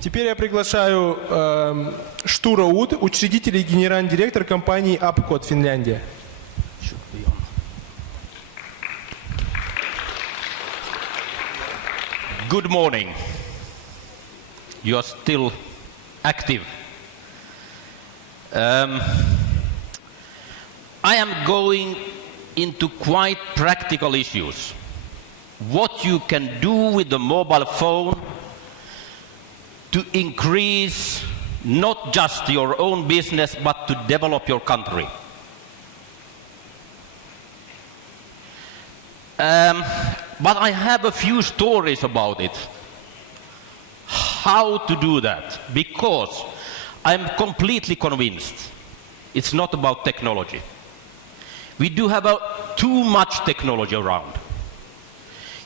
Теперь я приглашаю Штура, учредитель и генеральный директор компании Апкод, Финляндия. Good morning. You are still active. I am going into quite practical issues. What you can do with the mobile phone to increase not just your own business, but to develop your country. But I have a few stories about it. How to do that? Because I'm completely convinced it's not about technology. We do have too much technology around.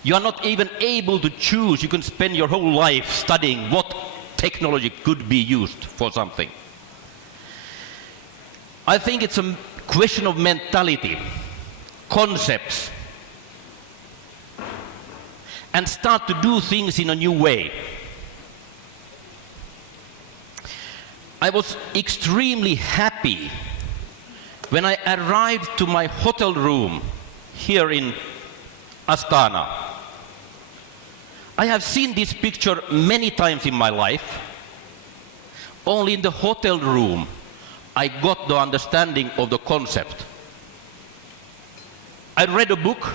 You are not even able to choose. You can spend your whole life studying what technology could be used for something. I think it's a question of mentality, concepts, and start to do things in a new way. I was extremely happy when I arrived to my hotel room here in Astana. I have seen this picture many times in my life. Only in the hotel room I got the understanding of the concept. I read a book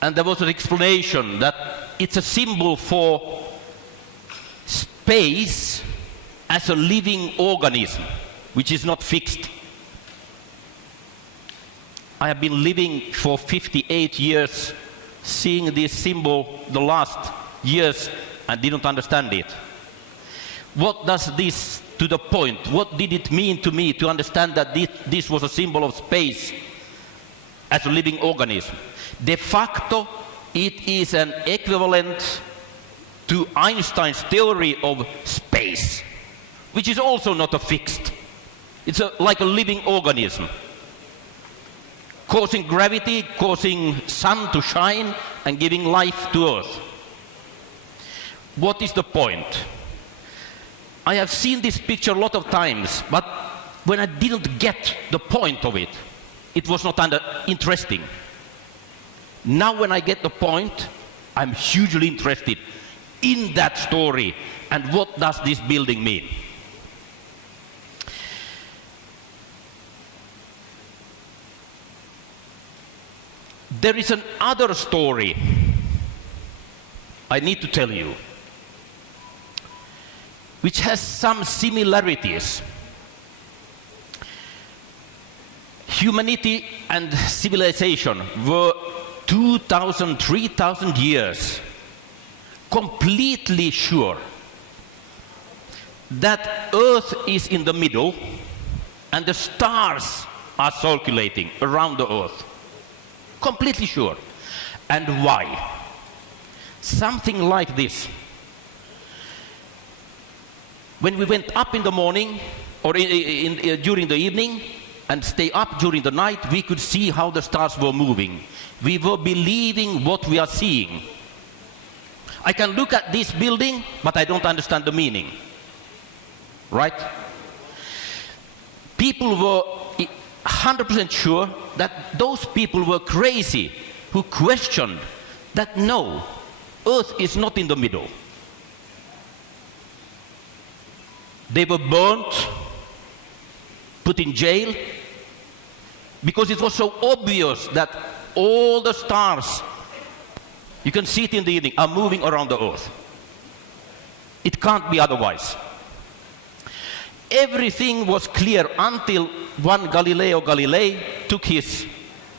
and there was an explanation that it's a symbol for space as a living organism, which is not fixed. I have been living for 58 years, seeing this symbol the last years, and didn't understand it. What does this to the point? What did it mean to me to understand that this was a symbol of space as a living organism? De facto, it is an equivalent to Einstein's theory of space, which is also not a fixed. It's like a living organism, causing gravity, causing sun to shine, and giving life to Earth. What is the point? I have seen this picture a lot of times, but when I didn't get the point of it, it was not interesting. Now when I get the point, I'm hugely interested in that story and what does this building mean. There is another story I need to tell you, which has some similarities. Humanity and civilization were 2,000, 3,000 years completely sure that Earth is in the middle and the stars are circulating around the Earth. Completely sure. And why? Something like this. When we went up in the morning or during the evening and stay up during the night, we could see how the stars were moving. We were believing what we are seeing. I can look at this building, but I don't understand the meaning. Right? People were 100% sure that those people were crazy who questioned that no, Earth is not in the middle. They were burnt, put in jail, because it was so obvious that all the stars, you can see it in the evening, are moving around the Earth. It can't be otherwise. Everything was clear until one Galileo Galilei took his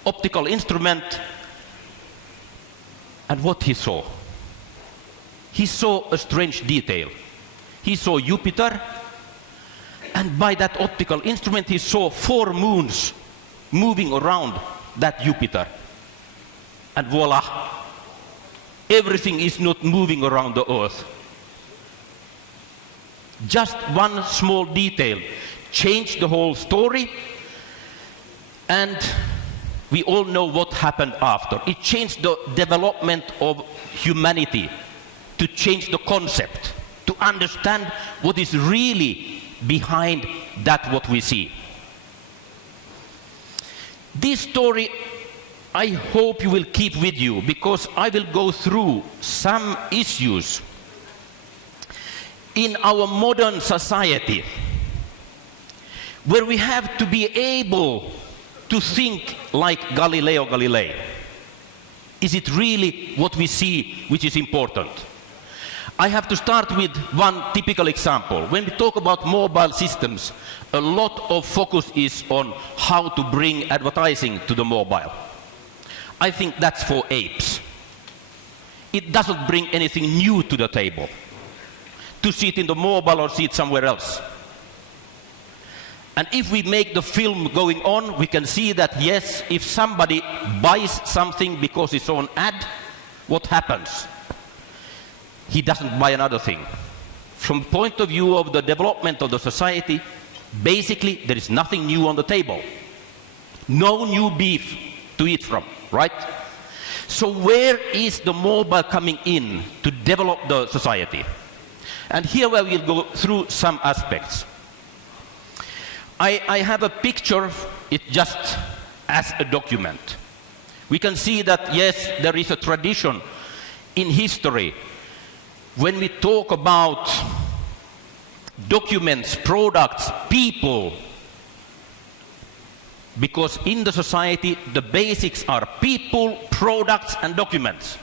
optical instrument, and what he saw? He saw a strange detail. He saw Jupiter, and by that optical instrument he saw 4 moons moving around that Jupiter. And voila, everything is not moving around the Earth. Just one small detail changed the whole story, and we all know what happened after. It changed the development of humanity to change the concept. understand what is really behind that what we see. This story, I hope you will keep with you, because I will go through some issues in our modern society where we have to be able to think like Galileo Galilei. Is it really what we see which is important? I have to start with one typical example. When we talk about mobile systems, a lot of focus is on how to bring advertising to the mobile. I think that's for apes. It doesn't bring anything new to the table. To see it in the mobile or see it somewhere else. And if we make the film going on, we can see that yes, if somebody buys something because it's on ad, what happens? He doesn't buy another thing. From the point of view of the development of the society, basically there is nothing new on the table. No new beef to eat from, right? So where is the mobile coming in to develop the society? And here we will go through some aspects. I have a picture, it just as a document. We can see that yes, there is a tradition in history when we talk about documents, products, people, because in the society the basics are people, products and documents.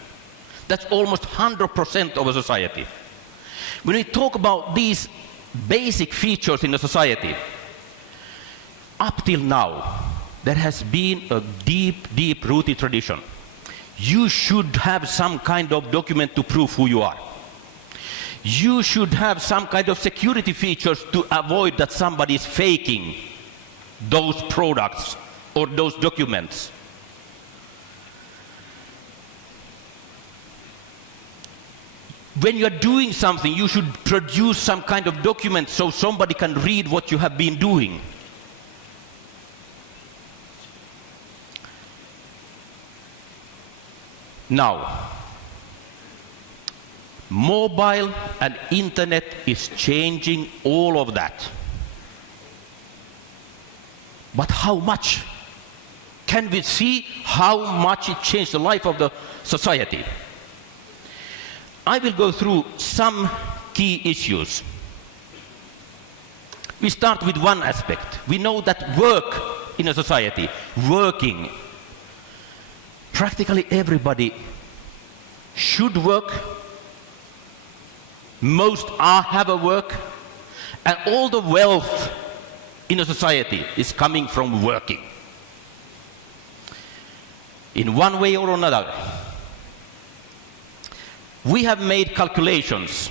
That's almost 100% of a society. When we talk about these basic features in the society, up till now, there has been a deep, deep-rooted tradition. You should have some kind of document to prove who you are. You should have some kind of security features to avoid that somebody is faking those products or those documents. When you are doing something, you should produce some kind of document so somebody can read what you have been doing. Now, mobile and internet is changing all of that. But how much? Can we see how much it changed the life of the society? I will go through some key issues. We start with one aspect. We know that work in a society, working, practically everybody should work. Most have a work, and all the wealth in a society is coming from working. In one way or another. We have made calculations,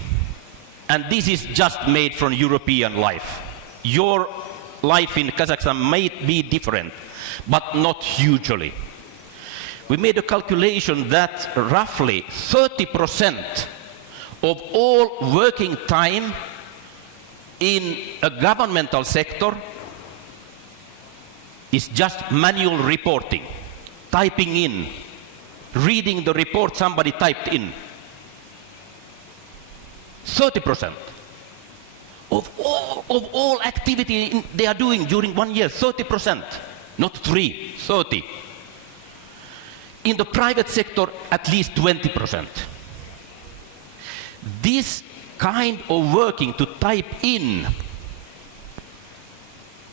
and this is just made from European life. Your life in Kazakhstan might be different, but not hugely. We made a calculation that roughly 30% of all working time in a governmental sector is just manual reporting, typing in, reading the report somebody typed in. 30% of all activity they are doing during 1 year, 30%, not 30. In the private sector, at least 20%. This kind of working to type in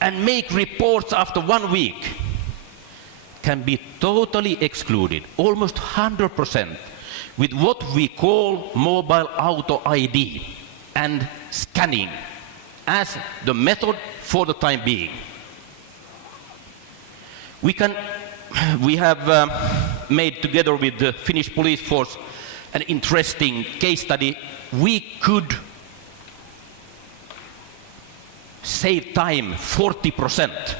and make reports after 1 week can be totally excluded, almost 100%, with what we call mobile auto ID and scanning as the method for the time being. We have made together with the Finnish police force an interesting case study. We could save time 40%.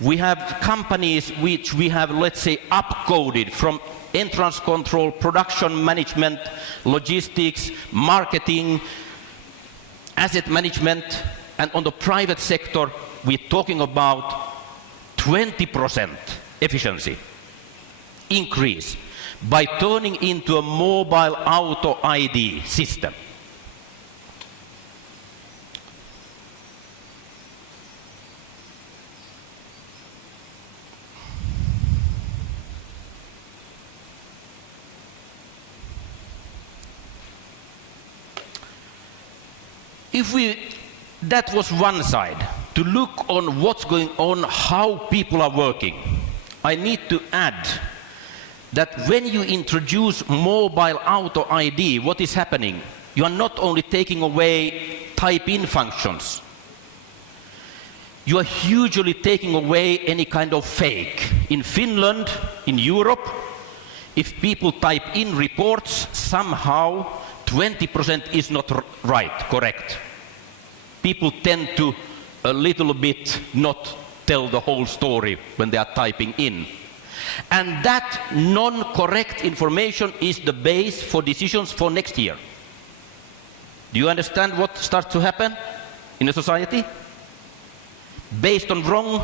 We have companies which we have, let's say, upcoded from entrance control, production management, logistics, marketing, asset management, and on the private sector, we're talking about 20% efficiency increase by turning into a mobile auto ID system. That was one side, to look on what's going on, how people are working. I need to add that when you introduce mobile auto ID, what is happening? You are not only taking away type-in functions, you are hugely taking away any kind of fake. In Finland, in Europe, if people type in reports, somehow 20% is not correct. People tend to a little bit not tell the whole story when they are typing in. And that non-correct information is the base for decisions for next year. Do you understand what starts to happen in a society? Based on wrong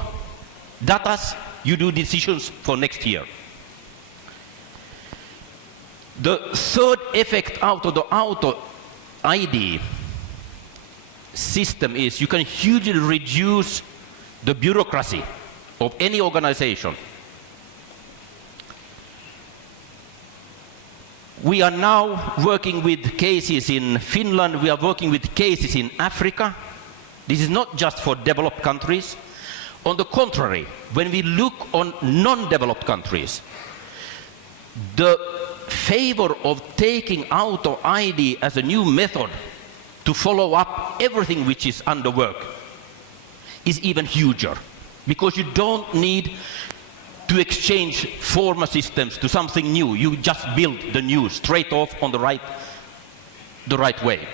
data, you do decisions for next year. The third effect out of the auto ID system is you can hugely reduce the bureaucracy of any organization. We are now working with cases in Finland, we are working with cases in Africa. This is not just for developed countries. On the contrary, when we look on non-developed countries, the favor of taking auto ID as a new method to follow up everything which is under work is even huger, because you don't need to exchange former systems to something new. You just build the new straight off on the right way.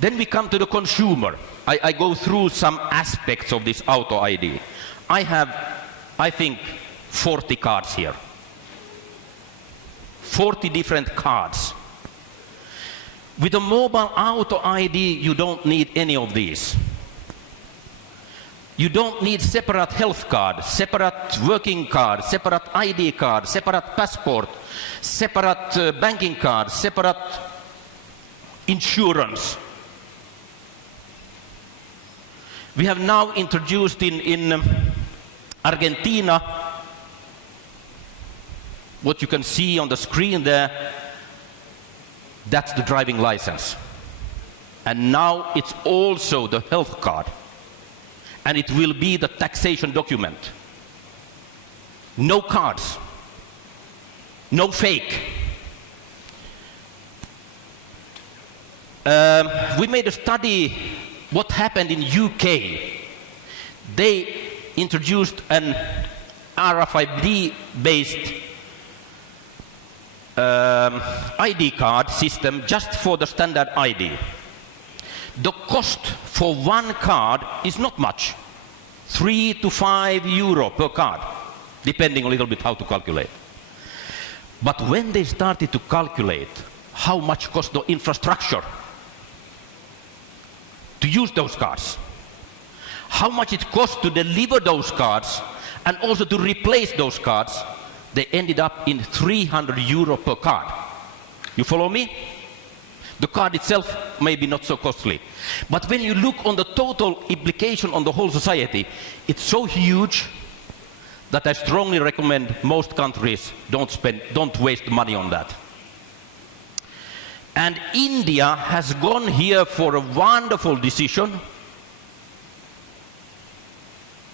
Then we come to the consumer. I go through some aspects of this auto ID. I have, I think, 40 cards here. 40 different cards. With a mobile auto ID, you don't need any of these. You don't need separate health card, separate working card, separate ID card, separate passport, separate banking card, separate insurance. We have now introduced in Argentina what you can see on the screen there. That's the driving license. And now it's also the health card. And it will be the taxation document. No cards. No fake. We made a study what happened in UK. They introduced an RFID-based ID card system just for the standard ID. The cost for one card is not much, 3 to 5 euro per card, depending a little bit how to calculate. But when they started to calculate how much cost the infrastructure to use those cards, how much it costs to deliver those cards, and also to replace those cards, they ended up in 300 euro per card. You follow me? The card itself may be not so costly. But when you look on the total implication on the whole society, it's so huge that I strongly recommend most countries don't waste money on that. And India has gone here for a wonderful decision.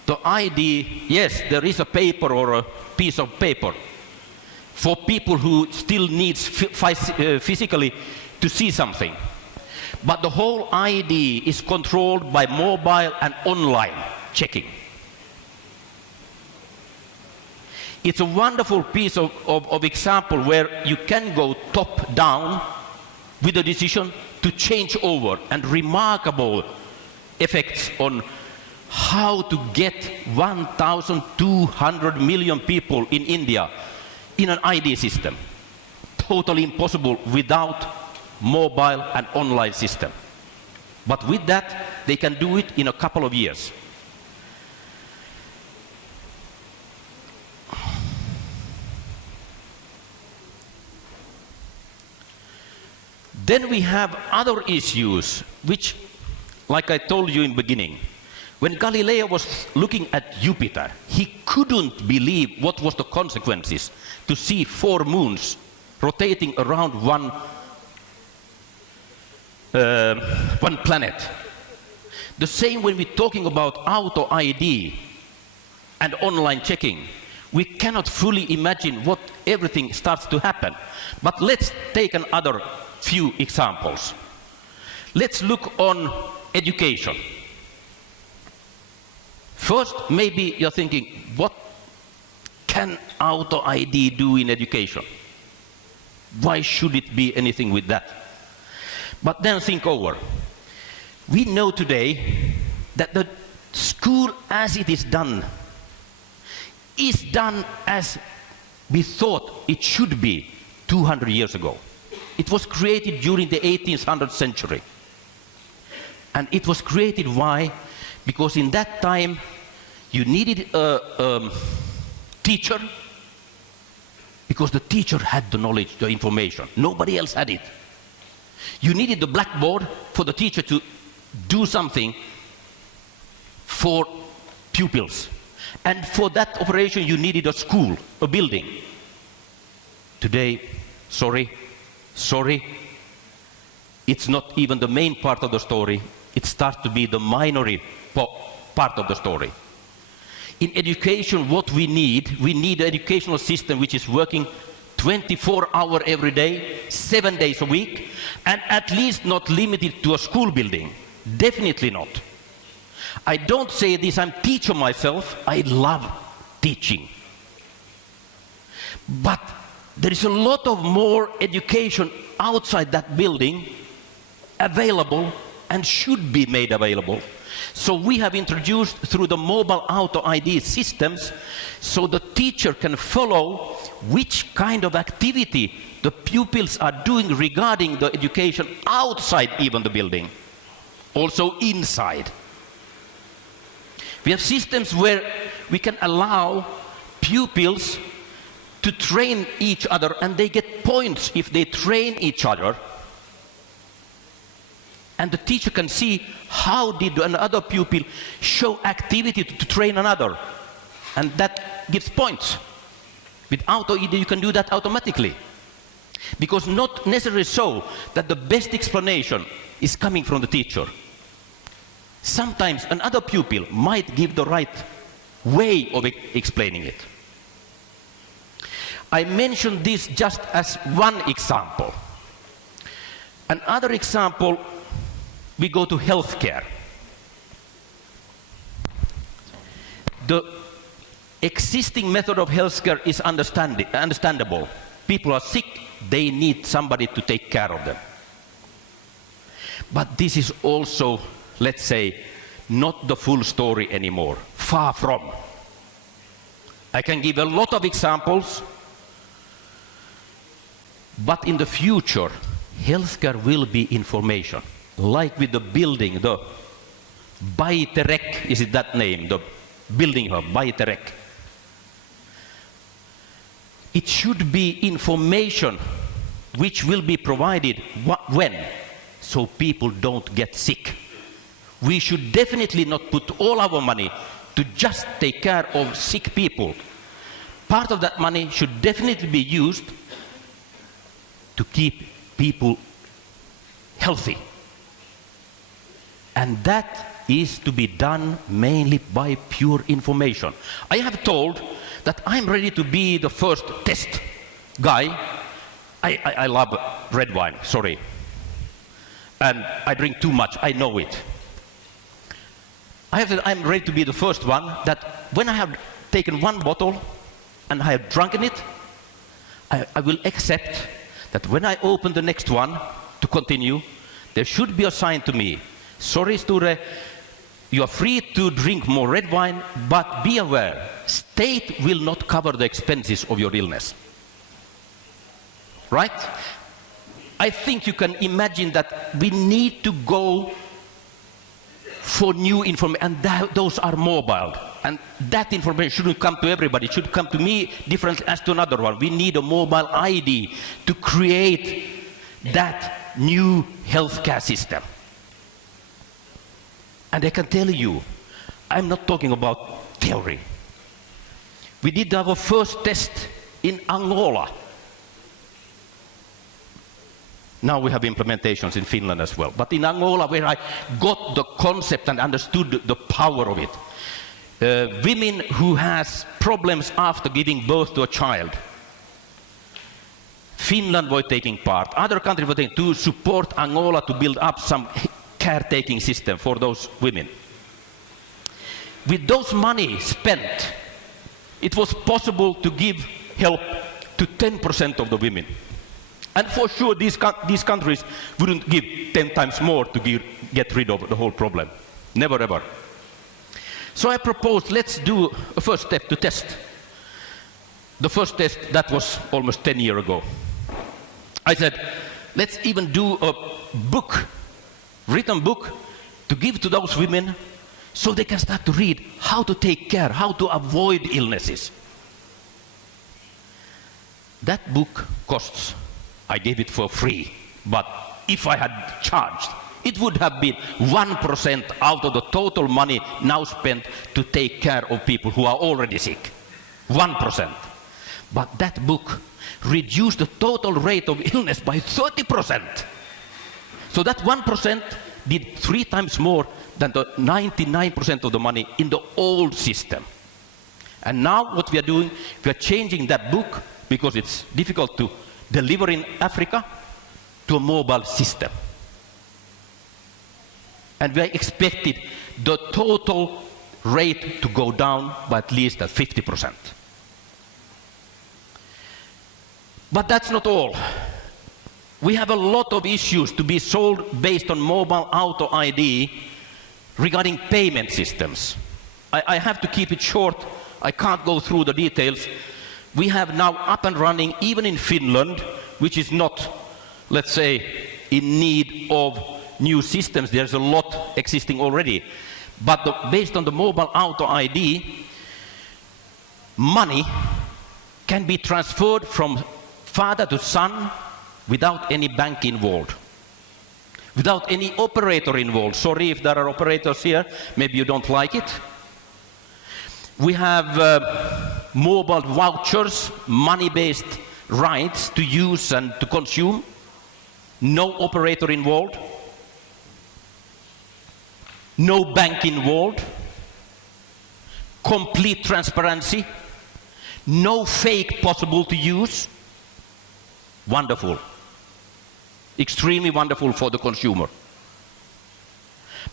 The ID, yes, there is a paper or a piece of paper for people who still needs physically to see something. But the whole ID is controlled by mobile and online checking. It's a wonderful piece of example where you can go top down with a decision to change over, and remarkable effects on how to get 1,200 million people in India in an ID system. Totally impossible without mobile and online system. But with that, they can do it in a couple of years. Then we have other issues, which, like I told you in the beginning, when Galileo was looking at Jupiter, he couldn't believe what was the consequences to see 4 moons rotating around one one planet. The same when we're talking about auto ID and online checking. We cannot fully imagine what everything starts to happen. But let's take another few examples. Let's look on education. First, maybe you're thinking, what can auto ID do in education? Why should it be anything with that? But then think over. We know today that the school as it is done as we thought it should be 200 years ago. It was created during the 18th century. And it was created why? Because in that time you needed a teacher, because the teacher had the knowledge, the information. Nobody else had it. You needed the blackboard for the teacher to do something for pupils. And for that operation you needed a school, a building. Today, sorry, it's not even the main part of the story. It starts to be the minority part of the story. In education, what we need an educational system which is working 24 hours every day, 7 days a week, and at least not limited to a school building. Definitely not. I don't say this, I'm a teacher myself, I love teaching. But there is a lot of more education outside that building available and should be made available. So we have introduced through the mobile auto ID systems so the teacher can follow which kind of activity the pupils are doing regarding the education outside even the building, also inside. We have systems where we can allow pupils to train each other and they get points if they train each other. And the teacher can see how did another pupil show activity to train another. And that gives points. With auto ID you can do that automatically. Because not necessarily so that the best explanation is coming from the teacher. Sometimes another pupil might give the right way of explaining it. I mentioned this just as one example. Another example, we go to healthcare. The existing method of healthcare is understandable. People are sick, they need somebody to take care of them. But this is also, let's say, not the full story anymore. Far from. I can give a lot of examples, but in the future, healthcare will be information. Like with the building, the Baiterek, is it that name? The building hub, Baiterek. It should be information which will be provided when, so people don't get sick. We should definitely not put all our money to just take care of sick people. Part of that money should definitely be used to keep people healthy. And that is to be done mainly by pure information. I have told that I'm ready to be the first test guy. I love red wine, sorry. And I drink too much, I know it. I have said I'm ready to be the first one that when I have taken one bottle and I have drunken it, I will accept that when I open the next one to continue, there should be a sign to me. Sorry, Sture, you are free to drink more red wine, but be aware, state will not cover the expenses of your illness. Right? I think you can imagine that we need to go for new information, and those are mobile. And that information shouldn't come to everybody, it should come to me differently as to another one. We need a mobile ID to create that new healthcare system. And I can tell you, I'm not talking about theory. We did our first test in Angola. Now we have implementations in Finland as well. But in Angola, where I got the concept and understood the power of it, women who has problems after giving birth to a child, Finland were taking part. Other countries were taking to support Angola to build up some caretaking system for those women. With those money spent, it was possible to give help to 10% of the women. And for sure, these countries wouldn't give 10 times more to get rid of the whole problem. Never ever. So I proposed, let's do a first step to test. The first test, that was almost 10 years ago. I said, let's even do a book, written book, to give to those women so they can start to read how to take care, how to avoid illnesses. That book costs, I gave it for free, but if I had charged, it would have been 1% out of the total money now spent to take care of people who are already sick. 1%. But that book reduced the total rate of illness by 30%. So that 1% did 3 times more than the 99% of the money in the old system. And now what we are doing, we are changing that book because it's difficult to deliver in Africa to a mobile system. And we expected the total rate to go down by at least 50%. But that's not all. We have a lot of issues to be solved based on mobile auto ID regarding payment systems. I have to keep it short. I can't go through the details. We have now up and running, even in Finland, which is not, let's say, in need of new systems. There's a lot existing already. But based on the mobile auto ID, money can be transferred from father to son without any bank involved, without any operator involved. Sorry if there are operators here, maybe you don't like it. We have mobile vouchers, money-based rights to use and to consume, no operator involved, no bank involved, complete transparency, no fake possible to use. Wonderful. Extremely wonderful for the consumer.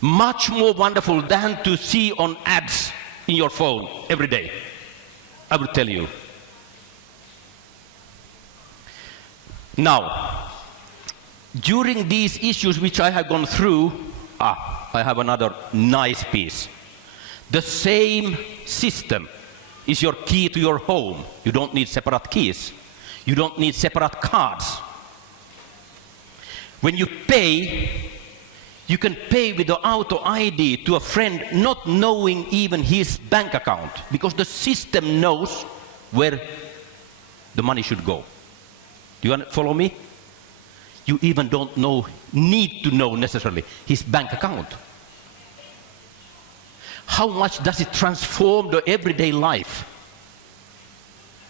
Much more wonderful than to see on ads in your phone every day, I will tell you. Now, during these issues which I have gone through, I have another nice piece. The same system is your key to your home. You don't need separate keys. You don't need separate cards. When you pay, you can pay with the auto ID to a friend not knowing even his bank account, because the system knows where the money should go. Do you follow me? You even don't need to know necessarily his bank account. How much does it transform the everyday life?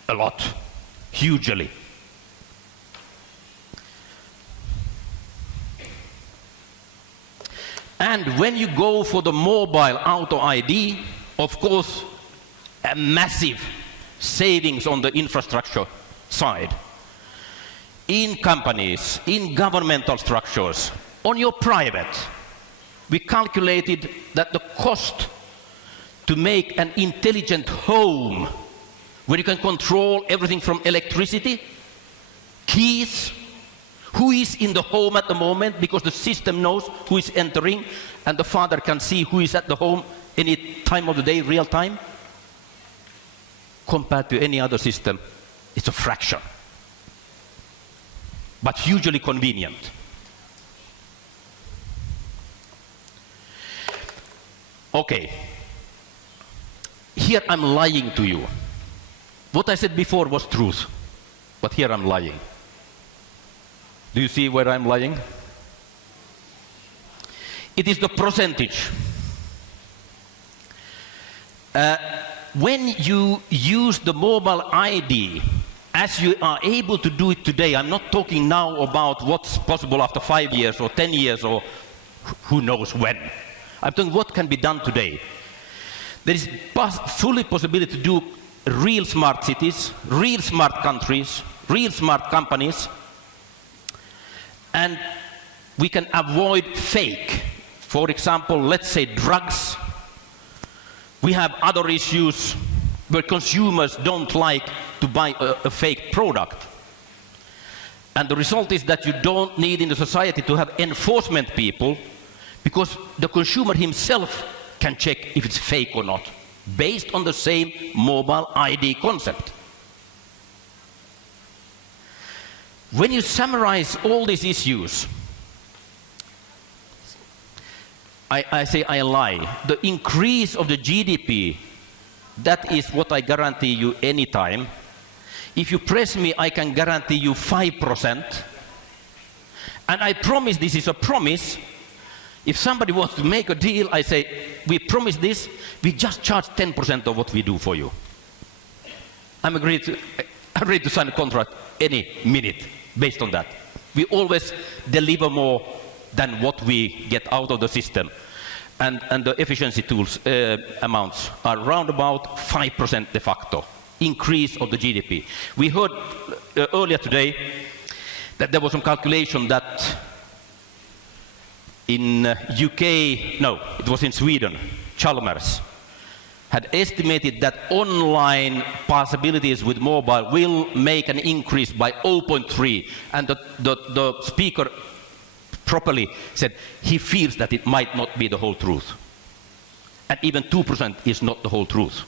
A lot, hugely. And when you go for the mobile auto ID, of course, a massive savings on the infrastructure side. In companies, in governmental structures, on your private, we calculated that the cost to make an intelligent home where you can control everything from electricity, keys, who is in the home at the moment, because the system knows who is entering, and the father can see who is at the home any time of the day, real time. Compared to any other system, it's a fraction. But hugely convenient. Okay. Here I'm lying to you. What I said before was truth, but here I'm lying. Do you see where I'm lying? It is the percentage. When you use the mobile ID as you are able to do it today, I'm not talking now about what's possible after 5 years or 10 years or who knows when. I'm talking what can be done today. There is fully possibility to do real smart cities, real smart countries, real smart companies, and we can avoid fake. For example, let's say drugs. We have other issues where consumers don't like to buy a fake product. And the result is that you don't need in the society to have enforcement people, because the consumer himself can check if it's fake or not, based on the same mobile ID concept. When you summarize all these issues, I say I lie. The increase of the GDP, that is what I guarantee you anytime. If you press me, I can guarantee you 5%. And I promise, this is a promise. If somebody wants to make a deal, I say, we promise this, we just charge 10% of what we do for you. I'm ready to sign a contract any minute based on that. We always deliver more than what we get out of the system. And the efficiency tools amounts are around about 5% de facto increase of the GDP. We heard earlier today that there was some calculation that in UK, no, it was in Sweden, Chalmers had estimated that online possibilities with mobile will make an increase by 0.3, and the speaker properly said he feels that it might not be the whole truth. And even 2% is not the whole truth.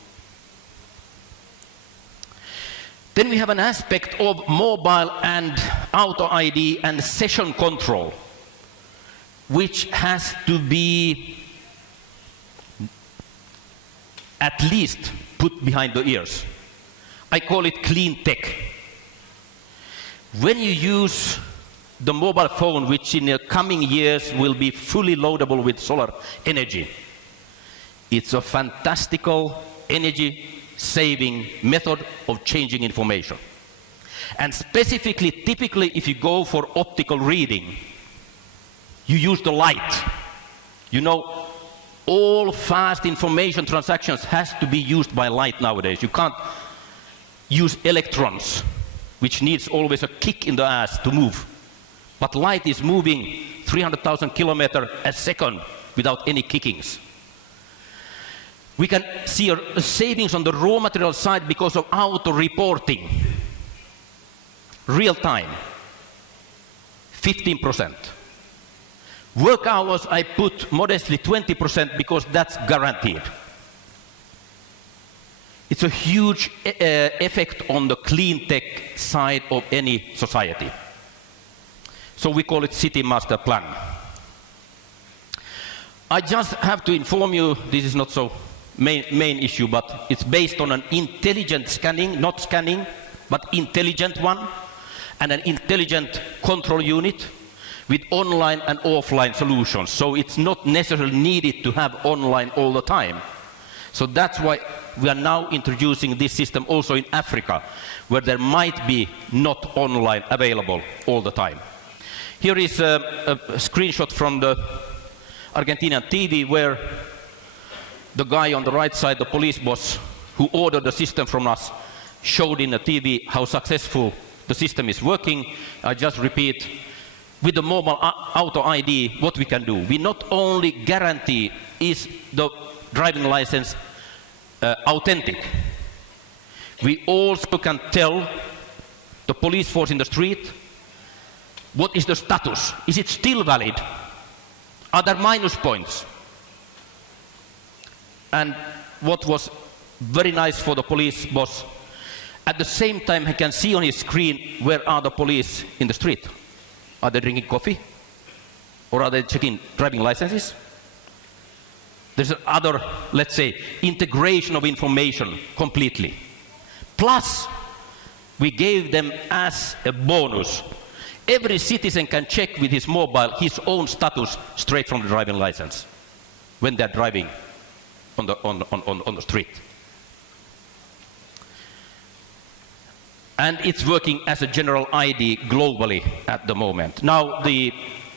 Then we have an aspect of mobile and auto ID and session control, which has to be at least put behind the ears. I call it clean tech. When you use the mobile phone, which in the coming years will be fully loadable with solar energy, it's a fantastical energy-saving method of changing information. And specifically, typically, if you go for optical reading, you use the light. You know, all fast information transactions has to be used by light nowadays. You can't use electrons, which needs always a kick in the ass to move. But light is moving 300,000 kilometers a second without any kickings. We can see a savings on the raw material side because of auto reporting. Real time, 15%. Work hours, I put modestly 20% because that's guaranteed. It's a huge effect on the clean tech side of any society. So we call it City Master Plan. I just have to inform you, this is not so main issue, but it's based on an intelligent scanning, not scanning, but intelligent one, and an intelligent control unit with online and offline solutions. So it's not necessarily needed to have online all the time. So that's why we are now introducing this system also in Africa, where there might be not online available all the time. Here is a screenshot from the Argentinian TV where the guy on the right side, the police boss who ordered the system from us, showed in the TV how successful the system is working. I just repeat, with the mobile auto ID, what we can do. We not only guarantee is the driving license authentic, we also can tell the police force in the street what is the status. Is it still valid? Are there minus points? And what was very nice for the police boss, at the same time he can see on his screen where are the police in the street. Are they drinking coffee? Or are they checking driving licenses? There's another, let's say, integration of information completely. Plus, we gave them as a bonus. Every citizen can check with his mobile his own status straight from the driving license when they're driving on the street. And it's working as a general ID globally at the moment. Now the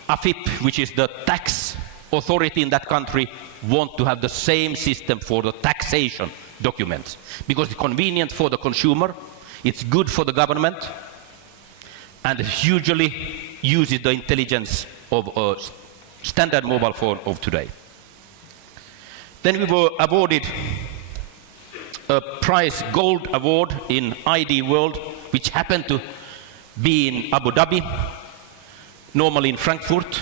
AFIP, which is the tax authority in that country, want to have the same system for the taxation documents because it's convenient for the consumer, it's good for the government, and hugely uses the intelligence of a standard mobile phone of today. Then we were awarded a prize, gold award in ID World, which happened to be in Abu Dhabi, normally in Frankfurt.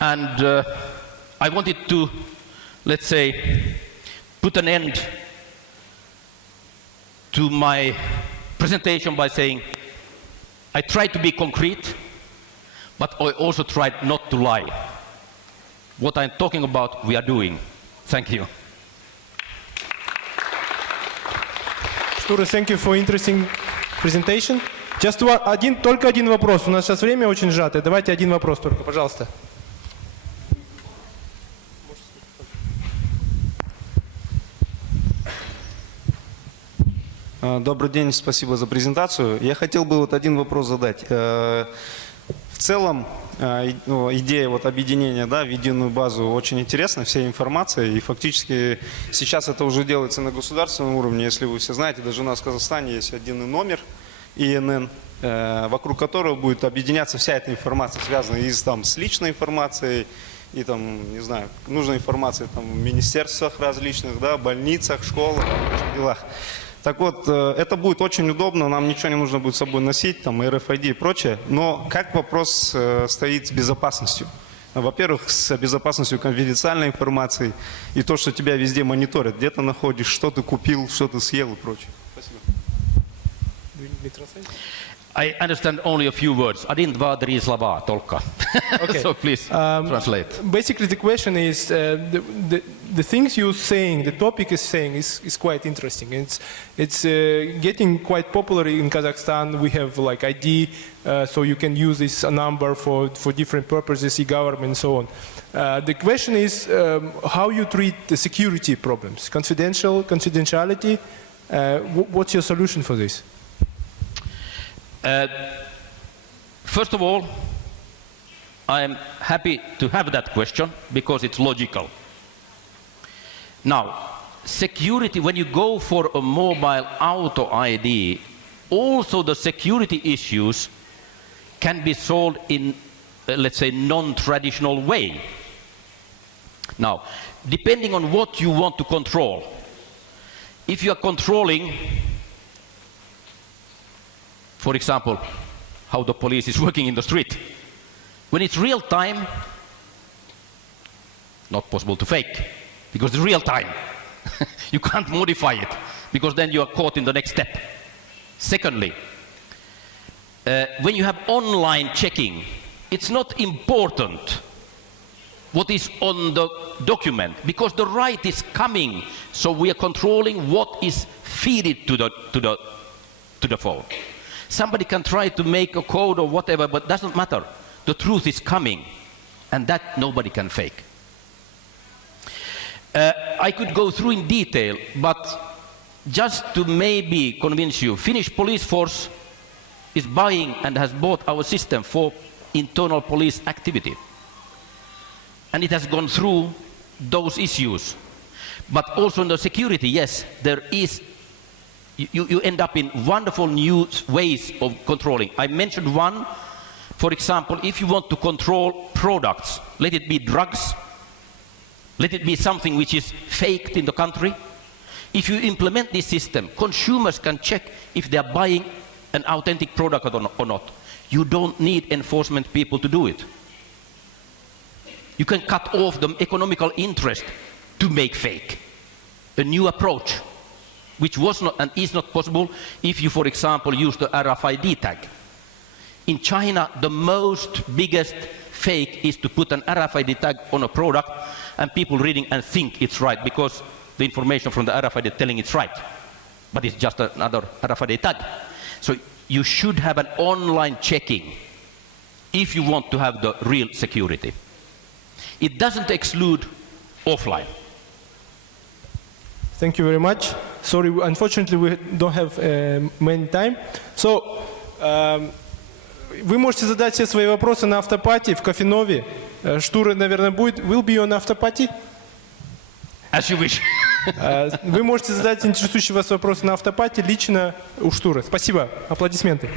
And I wanted to, let's say, put an end to my presentation by saying, I tried to be concrete, but I also tried not to lie. What I'm talking about, we are doing. Thank you. Штур, thank you for interesting presentation. Just только один вопрос. У нас сейчас время очень сжатое. Давайте один вопрос только, пожалуйста. Добрый день, спасибо за презентацию. Я хотел бы вот один вопрос задать. В целом идея вот объединения, да, в единую базу очень интересна, вся информация, и фактически сейчас это уже делается на государственном уровне. Если вы все знаете, даже у нас в Казахстане есть единый номер ИНН, вокруг которого будет объединяться вся эта информация, связанная и с личной информацией, и там, не знаю, нужной информацией там, в министерствах различных, да, больницах, школах, в делах. Так вот, это будет очень удобно, нам ничего не нужно будет с собой носить, там, RFID и прочее, но как вопрос стоит с безопасностью? Во-первых, с безопасностью конфиденциальной информации и то, что тебя везде мониторят, где ты находишь, что ты купил, что ты съел и прочее. Спасибо. I understand only a few words. Один, два, три слова только. Okay. So please translate. Basically, the question is the things you're saying, the topic is saying is quite interesting. It's getting quite popular in Kazakhstan. We have like ID, so you can use this number for different purposes, e-government, and so on. The question is how you treat the security problems, confidentiality. What's your solution for this? First of all, I am happy to have that question because it's logical. Now, security, when you go for a mobile auto ID, also the security issues can be solved in, let's say, non-traditional way. Now, depending on what you want to control, if you are controlling, for example, how the police is working in the street. When it's real time, not possible to fake, because it's real time. You can't modify it, because then you are caught in the next step. Secondly, when you have online checking, it's not important what is on the document, because the right is coming, so we are controlling what is fed to the phone. Somebody can try to make a code or whatever, but it doesn't matter. The truth is coming, and that nobody can fake. I could go through in detail, but just to maybe convince you, Finnish police force is buying and has bought our system for internal police activity. And it has gone through those issues. But also in the security, yes, there is you end up in wonderful new ways of controlling. I mentioned one, for example, if you want to control products, let it be drugs, let it be something which is faked in the country. If you implement this system, consumers can check if they are buying an authentic product or not. You don't need enforcement people to do it. You can cut off the economical interest to make fake. A new approach, which was not and is not possible if you, for example, use the RFID tag. In China, the biggest fake is to put an RFID tag on a product and people reading and think it's right because the information from the RFID is telling it's right. But it's just another RFID tag. So you should have an online checking if you want to have the real security. It doesn't exclude offline. Thank you very much. Sorry, unfortunately, we don't have many time. So, вы можете задать все свои вопросы на автопати в Кофенове. Штур, наверное, будет. Will be on автопати. As you wish. Вы можете задать интересующие вас вопросы на автопати лично у Штура. Спасибо. Аплодисменты.